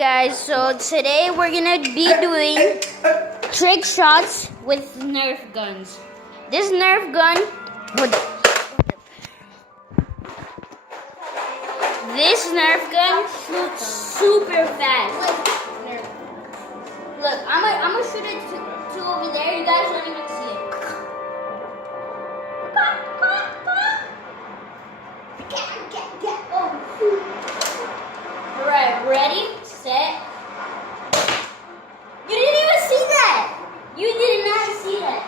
Guys, so today we're gonna be doing trick shots with Nerf guns. This Nerf gun, this Nerf gun shoots super fast. Look, I'm gonna shoot it to over there. You guys don't even see it. All right, ready, set. You didn't even see that. You did not see that.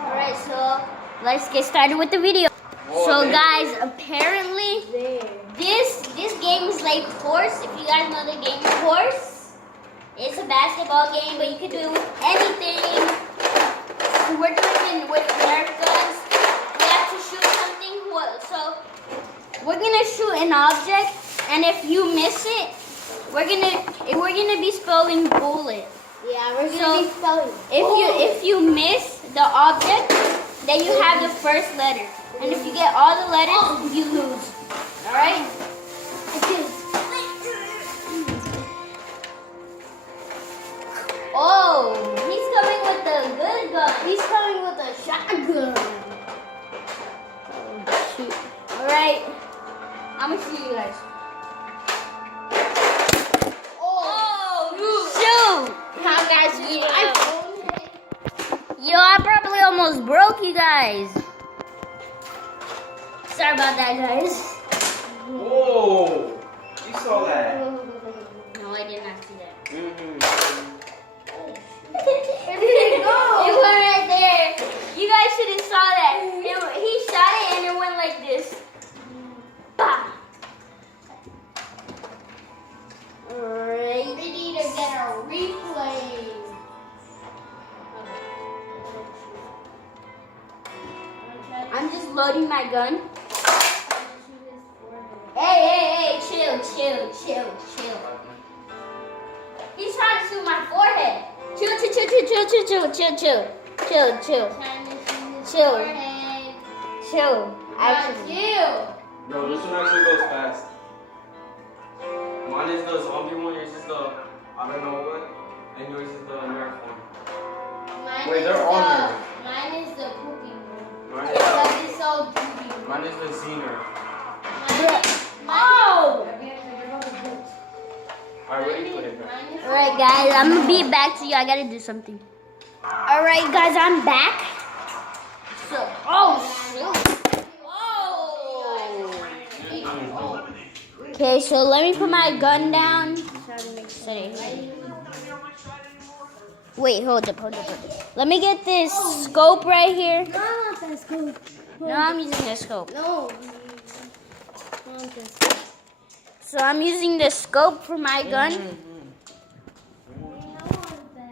All right, so let's get started with the video. So guys, apparently this game is like Horse. If you guys know the game Horse, it's a basketball game, but you can do anything. So we're doing it with Nerf guns. We have to shoot something. So we're gonna shoot an object, and if you miss it, we're gonna be spelling bullet. Yeah, we're gonna be spelling. If you miss the object, then you have the first letter, and if you get all the letters, you lose. All right. Oh, he's coming with the good gun. He's coming with a shotgun. Oh, shoot. All right. I'm gonna shoot you guys. Shoot! How guys, Yo, I probably almost broke you guys. Sorry about that, guys. Whoa! You saw that. No, I did not see that. Where did it go? It went right there. You guys should have saw that. He shot it and it went like this. Bah. Alright. We need to get a replay. I'm just loading my gun. Hey, chill. He's trying to shoot my forehead. Chill. Actually. Bro, this one actually goes fast. Mine is the zombie one, yours is the I don't know what, and yours is the Nerf one. Wait, they're all Nerf. Mine is the poopy one. Mine Because it's so poopy. mine is the Zener. Oh! I already put it back. Alright guys, I'm gonna be back to you. I gotta do something. Alright guys, I'm back. So, shoot. Okay, so let me put my gun down. Wait, hold up. Let me get this scope right here. No, I want that scope. No, I'm using this scope. No. So I'm using the scope for my gun.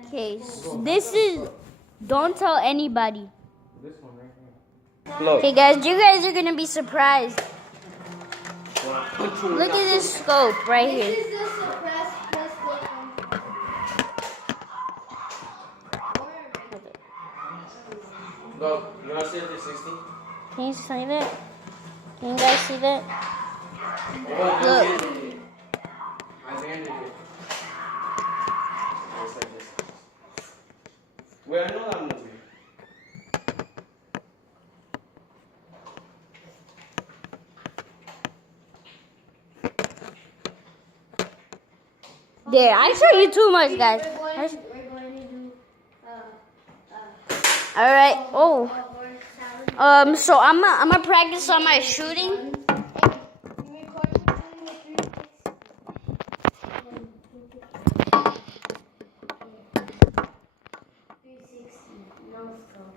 Okay, so this is, don't tell anybody. This one right here. Look. Okay guys, you guys are gonna be surprised. Look at this scope right here. This is the suppressed PlayStation. Look, you wanna see it 360? Can you see that? Can you guys see that? Oh, Look. I banded it. It's like this. Wait, I know that movie. There, I show you too much, guys. We're going to do All right. So I'm gonna practice on my shooting.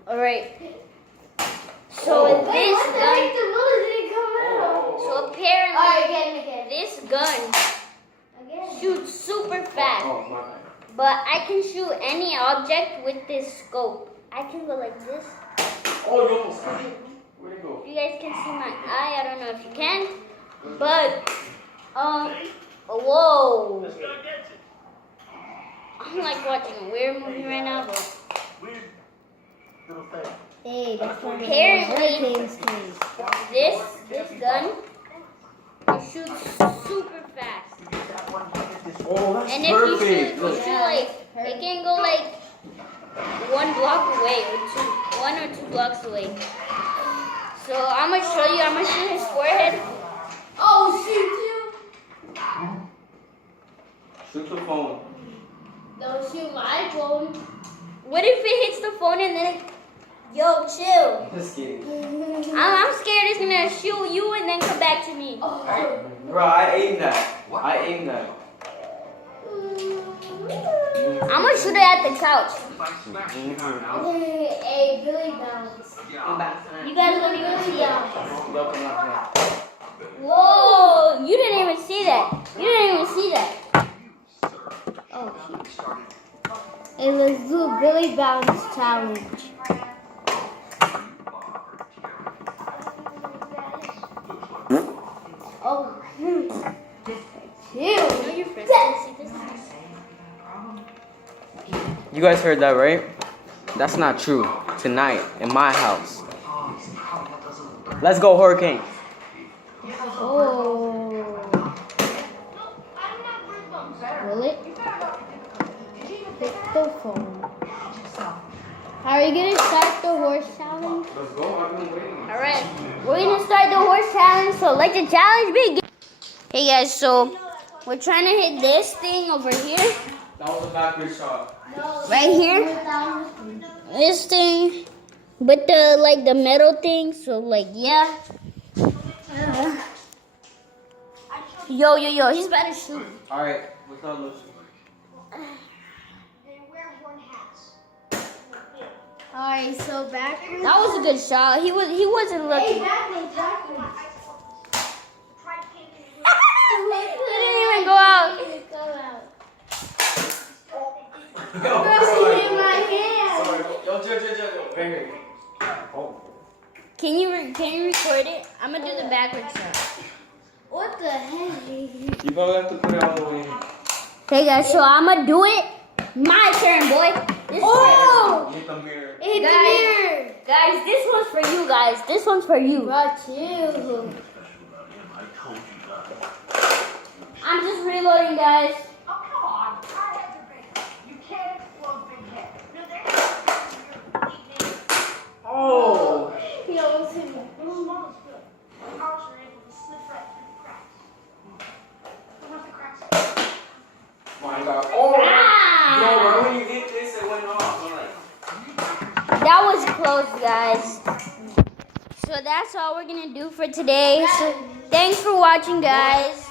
All right. So with this gun, so apparently this gun shoots super fast, Oh, my bad. but I can shoot any object with this scope. I can go like this. Oh, you almost got it. Where'd it go? You guys can see my eye. I don't know if you can, but whoa! I'm like watching a weird movie right now, but Hey, that's one of the Apparently- hurricanes case. This gun, it shoots super fast. Oh, that's And if you shoot, like, it can go like 1 block away or 1 or 2 blocks away. So I'm gonna show you. I'm gonna shoot his forehead. Oh, shoot Shoot the phone. you! Don't shoot my phone. What if it hits the phone and then? Yo, chill. Just kidding. I'm scared it's gonna shoot you and then come back to me. Bro, I aimed that. I aimed that. I'm gonna shoot it at the couch. Hey, Billy Bounce. You guys don't even see that. Whoa! You didn't even see that. You didn't even see that. Oh, Hey, let's do Billy Bounce challenge. Oh, you know your friends can see this. You guys heard that, right? That's not true. Tonight, in my house. Let's go, Hurricane. Oh. Will it? Pick the phone. Are you gonna start the horse challenge? Let's go. I've been waiting. Alright, we're gonna start the horse challenge, so let the challenge begin. Hey guys, so we're trying to hit this thing over here. That was a backward shot. Right here. This thing with the like the metal thing, so like yeah. Yo, he's about to shoot. Alright, what's up, Lucy? Alright, so backwards. That was a good shot. He wasn't looking. Backwards. He didn't even go out. Go out. Yo, Press it in my hand. Sorry. Yo, chill. Right here. Oh. Can you record it? I'm gonna do the backwards shot. What the heck? You probably have to put it all the way in. Okay guys, so I'm gonna do it. My turn, boy. This Oh! Hit the mirror. Hit the Guys. mirror. Guys, this one's for you guys. This one's for you. Got you. I'm just reloading, guys. Oh, come on. I have the big head. You can't explode big head. No, they're not. Oh. He almost hit me. Small is good. Ours are able to slip right through the cracks. What about the cracks? My God. Oh. Ah! Yo, right when you hit this, it went off. I'm like, That was close, guys. So that's all we're gonna do for today. So thanks for watching, guys.